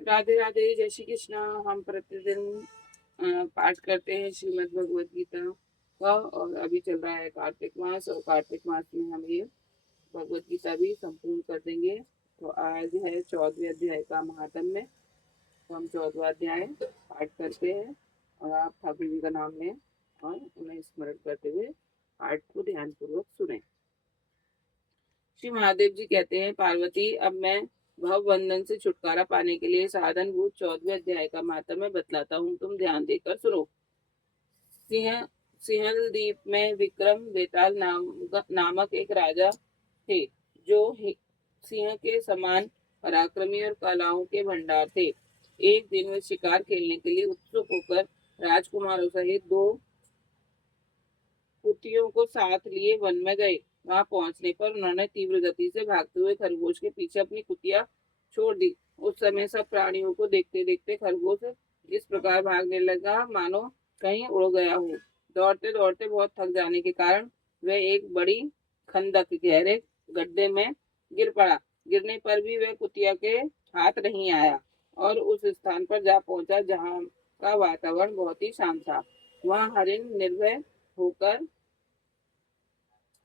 राधे राधे, जय श्री कृष्ण। हम प्रतिदिन पाठ करते हैं श्रीमद् भगवत गीता का, और अभी चल रहा है कार्तिक मास, और कार्तिक मास में हम ये भगवत गीता भी संपूर्ण कर देंगे। तो आज है 14वें अध्याय का महात्म्य। तो हम 14वां अध्याय पाठ करते हैं, और आप ठाकुर जी का नाम लें और उन्हें स्मरण करते हुए पाठ को ध्यान पूर्वक सुने। श्री महादेव जी कहते हैं, पार्वती, अब मैं भव बंधन से छुटकारा पाने के लिए साधन भूत 14वें अध्याय का महात्म्य बतलाता हूँ, तुम ध्यान देकर सुनो। सिंह सिंहल द्वीप में विक्रम बेताल नामक एक राजा थे, जो सिंह के समान पराक्रमी और कलाओं के भंडार थे। एक दिन वे शिकार खेलने के लिए उत्सुक होकर राजकुमारों सहित दो कुतियों को साथ लिए वन में गए। वहां पहुंचने पर उन्होंने तीव्र गति से भागते हुए खरगोश के पीछे अपनी कुतिया छोड़ दी। उस समय सब प्राणियों को देखते देखते खरगोश इस प्रकार भागने लगा मानो कहीं उड़ गया हो। दौड़ते दौड़ते बहुत थक जाने के कारण वह एक बड़ी खंदक गहरे गड्ढे में गिर पड़ा। गिरने पर भी वह कुतिया के हाथ नहीं आया, और उस स्थान पर जा पहुंचा जहाँ का वातावरण बहुत ही शांत था। वहाँ हरिण निर्भय होकर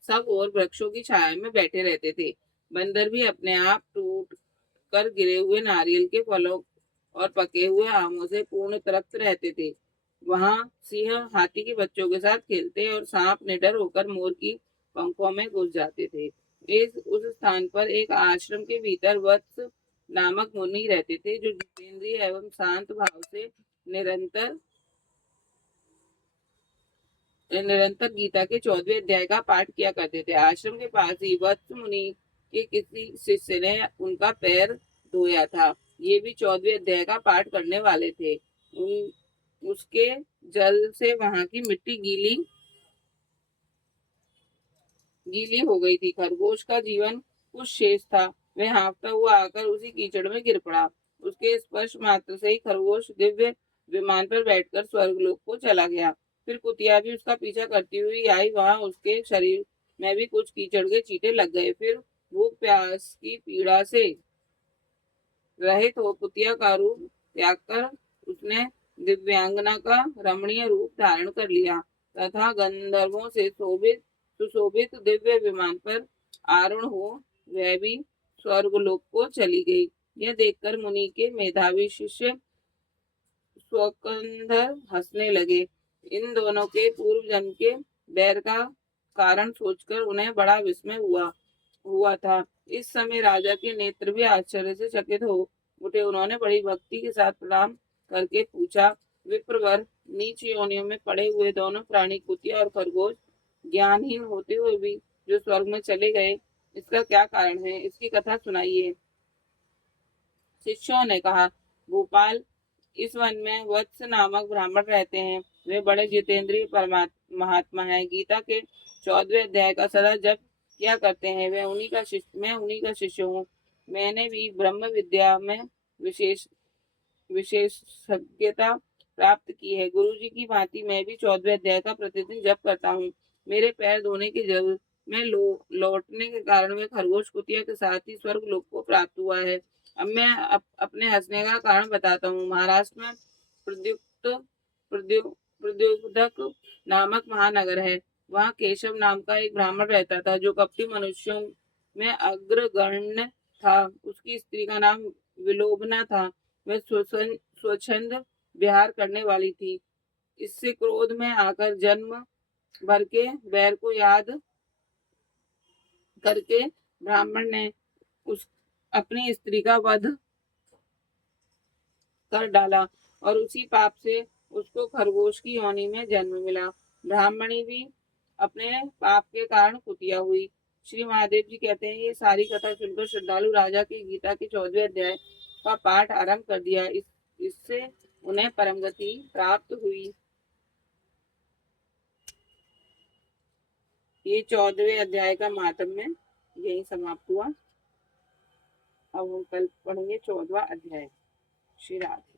सब और वृक्षों की छाया में बैठे रहते थे। बंदर भी अपने आप टूट कर गिरे हुए नारियल के फलों और पके हुए आमों से पूर्ण तृप्त रहते थे। वहां सिंह हाथी के बच्चों के साथ खेलते और सांप निडर होकर मोर की पंखों में घुस जाते थे। इस उस स्थान पर एक आश्रम के भीतर वत्स नामक मुनि रहते थे, जो जितेंद्रिय एवं शांत भाव से निरंतर निरंतर गीता के 14वें अध्याय का पाठ किया करते थे। आश्रम के पास ही वत्स मुनि के किसी शिष्य ने उनका पैर धोया था। ये भी 14वें अध्याय का पाठ करने वाले थे। उसके जल से वहां की मिट्टी गीली गीली हो गई थी। खरगोश का जीवन कुछ शेष था। वह हाँफता हुआ आकर उसी कीचड़ में गिर पड़ा। उसके स्पर्श मात्र से ही खरगोश दिव्य विमान पर बैठकर स्वर्गलोक को चला गया। फिर कुतिया भी उसका पीछा करती हुई आई। वहां उसके शरीर में भी कुछ कीचड़ के चींटे लग गए। फिर भूख प्यास की पीड़ा से रहित हो कुतिया का रूप त्याग कर उसने दिव्यांगना का रमणीय रूप धारण कर लिया तथा गंधर्वों से शोभित सुशोभित दिव्य विमान पर आरूढ़ हो वह भी स्वर्गलोक को चली गई। यह देखकर मुनि के मेधावी शिष्य स्वकंधर हंसने लगे। इन दोनों के पूर्व जन्म के बैर का कारण सोचकर उन्हें बड़ा विस्मय हुआ हुआ था। इस समय राजा के नेत्र भी आश्चर्य से चकित हो उठे। उन्होंने बड़ी भक्ति के साथ प्रणाम करके पूछा, विप्रवर, नीच योनियों में पड़े हुए दोनों प्राणी कुतिया और खरगोश ज्ञानहीन होते हुए भी जो स्वर्ग में चले गए, इसका क्या कारण है? इसकी कथा सुनाइए। शिष्यों ने कहा, भोपाल, इस वन में वत्स नामक ब्राह्मण रहते हैं। वे बड़े जितेंद्रिय महात्मा हैं। गीता के 14वें अध्याय का सदा जप किया करते हैं। मैं उन्हीं का शिष्य हूँ। मैंने भी ब्रह्म विद्या में विशेष विशेषज्ञता प्राप्त की है। गुरु जी की भांति मैं भी 14वें अध्याय का प्रतिदिन जप करता हूँ। मेरे पैर धोने के जल में लौटने के कारण में खरगोश कुतिया के साथ ही स्वर्ग लोक को प्राप्त हुआ है। अब मैं अपने हंसने का कारण बताता हूँ। महाराष्ट्र में प्रद्युक्त प्रद्युदक नामक महानगर है। वहाँ केशव नाम का एक ब्राह्मण रहता था, जो कपटी मनुष्यों में अग्रगण्य था। उसकी स्त्री का नाम विलोबना था। वह स्वच्छंद विहार करने वाली थी। इससे क्रोध में आकर जन्म भर के बैर को याद करके ब्राह्मण ने उस अपनी स्त्री का वध कर डाला, और उसी पाप से उसको खरगोश की योनि में जन्म मिला। ब्राह्मणी भी अपने पाप के कारण कुतिया हुई। श्री महादेव जी कहते हैं, ये सारी कथा सुनकर श्रद्धालु राजा की गीता के 14वें अध्याय का पाठ आरंभ कर दिया। इससे उन्हें परम गति प्राप्त हुई। ये 14वें अध्याय का महात्म्य यही समाप्त हुआ। अब हम कल पढ़ेंगे 14वां अध्याय। श्री राधे।